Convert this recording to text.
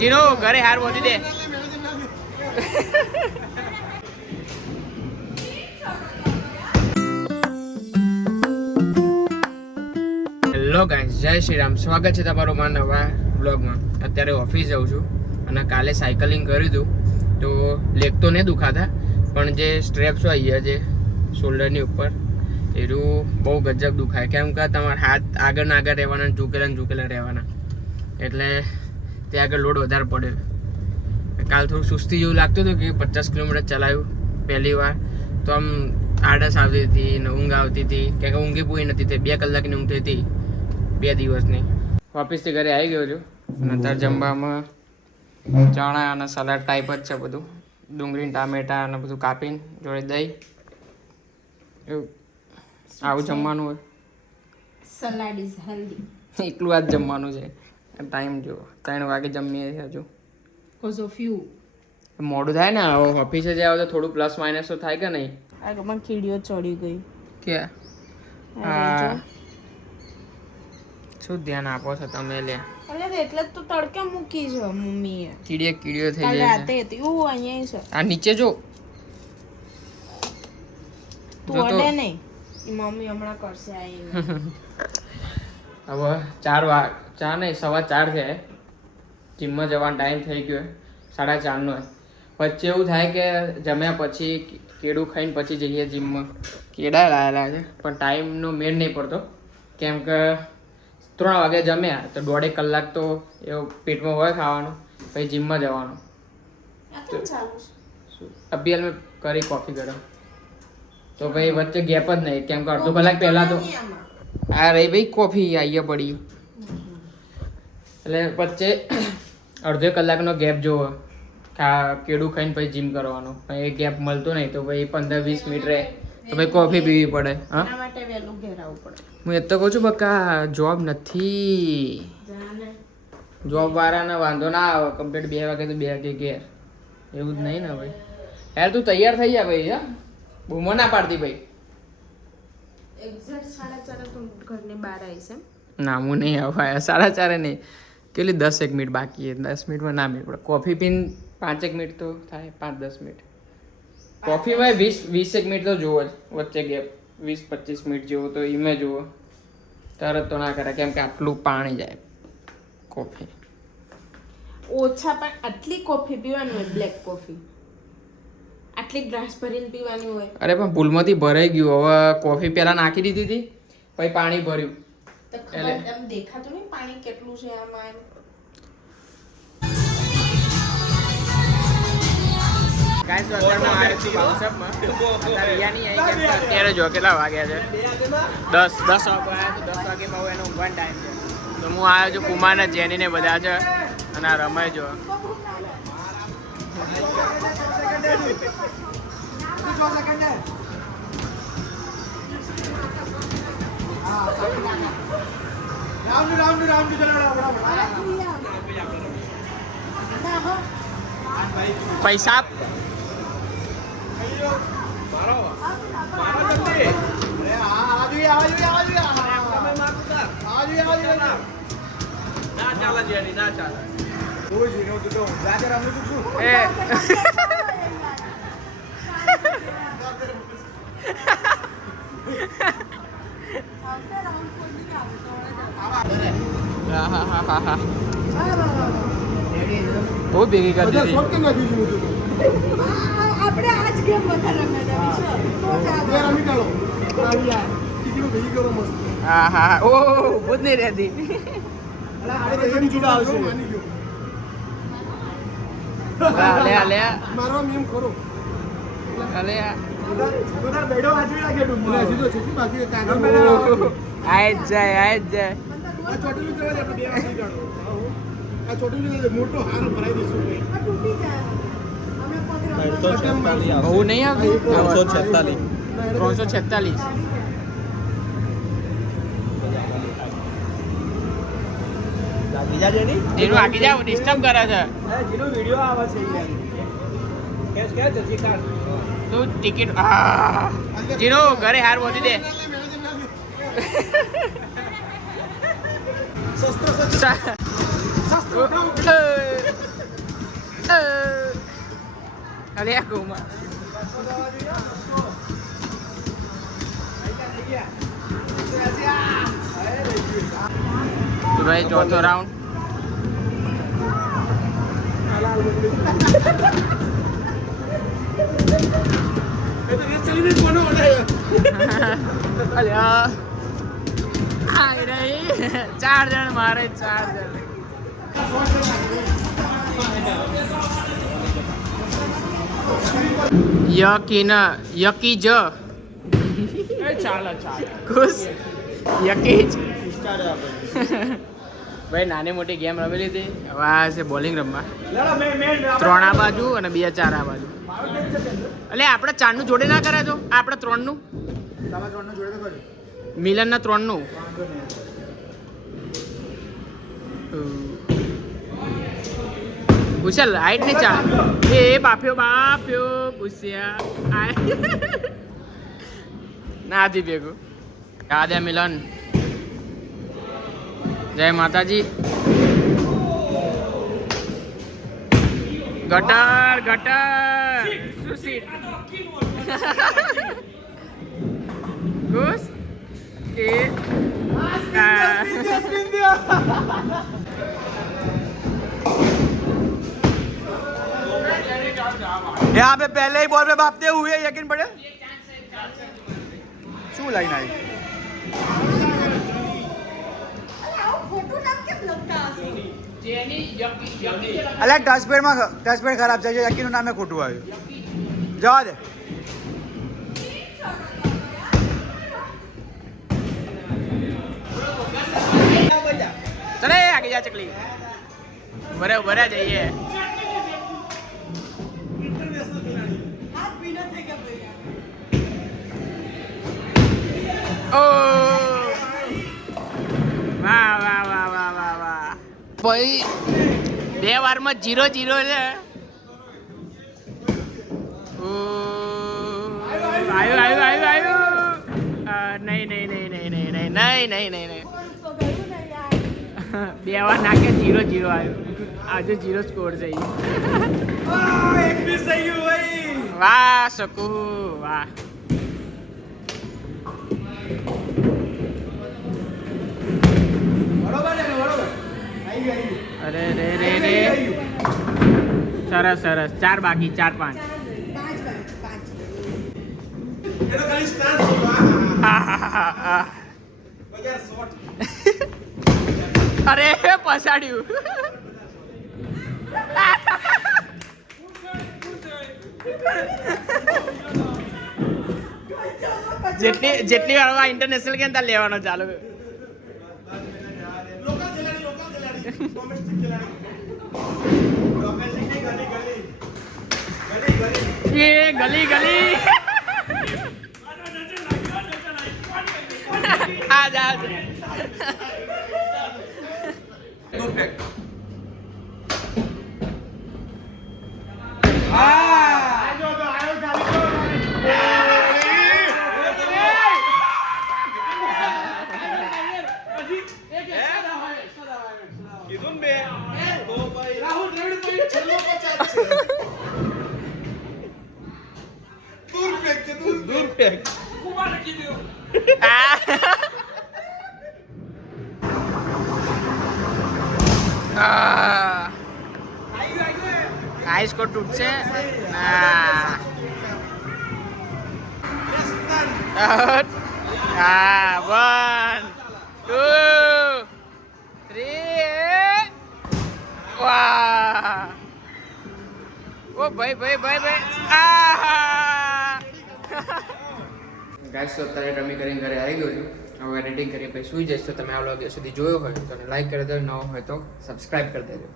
Zero ઘરે હાર પહોંચી દે. હેલો ગાઈસ, જય શ્રી રામ. સ્વાગત છે તમારું મારા નવા બ્લોગમાં. અત્યારે ઓફિસ જાઉં છું અને કાલે સાયકલિંગ કર્યું હતું તો લેગ તો નહીં દુખાતા, પણ જે સ્ટ્રેપ્સ હોય અહીંયા જે શોલ્ડરની ઉપર એનું બહુ ગજબ દુખાય, કેમ કે તમારા હાથ આગળ ને આગળ રહેવાના, ઝૂકેલા રહેવાના, એટલે તે આગળ લોડ વધારે પડ્યો. કાલ થોડું સુસ્તી જેવું લાગતું હતું કે 50 કિલોમીટર ચલાવ્યું પહેલી વાર, તો આમ આળસ આવતી હતી ને ઊંઘ આવતી હતી, કેમ કે ઊંઘી પૂરી નથી થઈ. 2 કલાકની ઊંઘ થઈ હતી 2 દિવસની. ઓફિસથી ઘરે આવી ગયો છું અને અત્યારે જમવામાં ચણા અને સલાડ ટાઈપ જ છે બધું, ડુંગળી ટામેટા અને બધું કાપીને જોડે દહીં, એવું આવું જમવાનું હોય. Salad is healthy. એટલું આ જ જમવાનું છે. ટાઈમ જો 3 વાગે જમીએ હજુ. કોઝ ઓફ યુ મોડું થાય ને ઓફિસે જાવ તો થોડું પ્લસ માઇનસ તો થાય કે નહીં. આ ગમન કીડીઓ ચડી ગઈ કે હા, શું ધ્યાન આપો છો તમે? લે એટલે એટલે જ તો તડકે મૂકી છે મમ્મીએ. કીડીઓ થઈ કાલ જાય રાતે છે. હતી ઓ અહીંયા છે. આ નીચે જો તું અડે નહીં, મમ્મી હમણાં કરશે આ. હવે 4 નહીં 4:15 છે. જીમમાં જવાનો ટાઈમ થઈ ગયો 4:30નો. વચ્ચે એવું થાય કે જમ્યા પછી કેળું ખાઈને પછી જઈએ જીમમાં. કેળા લાવેલા છે પણ ટાઈમનો મેળ નહીં પડતો, કેમ કે 3 વાગે જમ્યા તો 1.5 કલાક તો એવું પેટમાં હોય ખાવાનું, પછી જીમમાં જવાનું. અભિયાલ મેં કરી કોફી ગરમ, તો ભાઈ વચ્ચે ગેપ જ નહીં, કેમ કે અડધો કલાક પહેલાં તો આ રહી ભાઈ કોફી અહીંયા પડી, એટલે વચ્ચે અડધો કલાકનો ગેપ જોવો. કેળું ખાઈને પછી જીમ કરવાનો, એ ગેપ મળતો નહીં તો ભાઈ 15-20 મિનિટ રહે તો ભાઈ કોફી પીવી પડે. હા, એના માટે વહેલું ઘેર આવવું પડે. હું એ તો કહું છું બકા, જોબ નથી. જોબ વાળાને વાંધો ના આવે, કમ્પ્લીટ 2 વાગે તો 2 વાગે ઘેર, એવું જ નહીં ને ભાઈ. યાર તું તૈયાર થઈ જા ભાઈ. હા, બૂમો ના પાડતી ભાઈ. એક્ઝેક્ટ 4:30 તો ઘરની બહાર આવીશ એમ. ના હું નહીં આવા 4:30 નહીં, કેટલી 10 મિનિટ બાકી છે. 10 મિનિટમાં ના મિનિટ પડે. કોફી પીને 5 મિનિટ તો થાય, 5-10 મિનિટ. કોફીમાં 20 મિનિટ તો જોવો જ વચ્ચે ગેપ, 20-25 મિનિટ જેવો તો એમાં જુઓ. તરત તો ના કરે, કેમ કે આટલું પાણી જાય કોફી. ઓછા પણ આટલી કોફી પીવાની હોય, બ્લેક કોફી આટલી ગ્લાસ ભરીને પીવાની હોય. અરે પણ ભૂલમાંથી ભરાઈ ગયું. હવે કોફી પહેલા નાખી દીધી હતી, પછી પાણી ભર્યું તો ખબર એમ દેખાતું નહીં પાણી કેટલું છે આમાં એમ. ગાઈસ અત્યારે હું આવ્યો છું બાઉસપમાં. અત્યારે રિયાની આવી કેમ કે અત્યારે જો કેટલા વાગ્યા છે, 10 વાગે આવ્યા તો 10 વાગે બહુ એનો ઊંઘવાનો ટાઈમ છે. તો હું આવ્યો છું કુમાર ને જેની ને બધા છે અને આ રમાય જો. પૈસા બહુ ભેગી કરી દીધી. આપણે આજ ગેમ વધારે હા હા, ઓ ભૂત નહીં રહેતી. લે મારો નિયમ ખરો. અલે આ બેડો વાંચવી લાગે ડુંગળી સીધો છે બાકી કાગળ આય જ જાય. આ ચોટીલું જવા દે, આપણે 2 વાગે કાઢો. આ ચોટીલું મોટો હારો ભરાઈ દઈશું ભાઈ. આ તૂટી જાય. અમે પકડો બહુ નહીં આવતું. 346 346 બીજા જેની એનું આગી જાવ ડિસ્ટર્બ કરે છે. જેનો વિડિયો આવે છે કે જલ્દી કાઢ તું ટિકિટ જીરો ઘરે હાર પહોંચી દે. શસ્ત્ર અરે કુમાર તો ભાઈ ચોથો રાઉન્ડ અલ્યા આઈ રહી 4 જણ મારે 4 જણ યકી જ ચાલો ખુશ યકી જ ભાઈ નાની મોટી ગેમ રમી લીધી હવે આ છે બોલિંગ રમવા 3 આ બાજુ અને 2 4 આ બાજુ એટલે આપણે 4 નું જોડે ના કરે તો આપણે 3 નું મિલન ના 3 નું પૂછ્યા લાઈટ ને ચાલ એ બાપ્યો પૂછ્યા નાથી ભેગું યાદ હે મિલન જય માતાજી ગટર ખુશ કે यहाँ पे पहले ही बॉल पे भागते हुए यकीन पड़े શું લાઈન આવી અલ્યા ટચપેડ ખરાબ છે યકીનનું નામે ખોટું આવ્યું જવા દે ચલે આગે જા ચકલી બરાબર જઈએ ઓ વાહ વાહ વાહ વાહ વાહ વાહ ભાઈ 2 વારમાં 0-0 છે ઓ આવ્યો નહીં 2 વાર નાખે 0-0 આવ્યો આજે 0 સ્કોર છે વાહ શકુ વાહ અરે રે રે રે સરસ 4 બાકી 4-5 અરે પછાડ્યું જેટલી વાર ઇન્ટરનેશનલ કેમ ત્યાં લેવાનો ચાલુ ये गली आजा दूर फेंक आइस को टूट से out 1 2 3 વાહ ઓ ભાઈ ગાઈસ તો અત્યારે રમી કરીને ઘરે આવી ગયો છું હવે એડિટિંગ કરી પછી સુઈ જઈશ તો તમે આ વ્લોગ સુધી જોયો હોય તો લાઈક કરી દેજો ન હોય તો સબસ્ક્રાઇબ કરી દેજો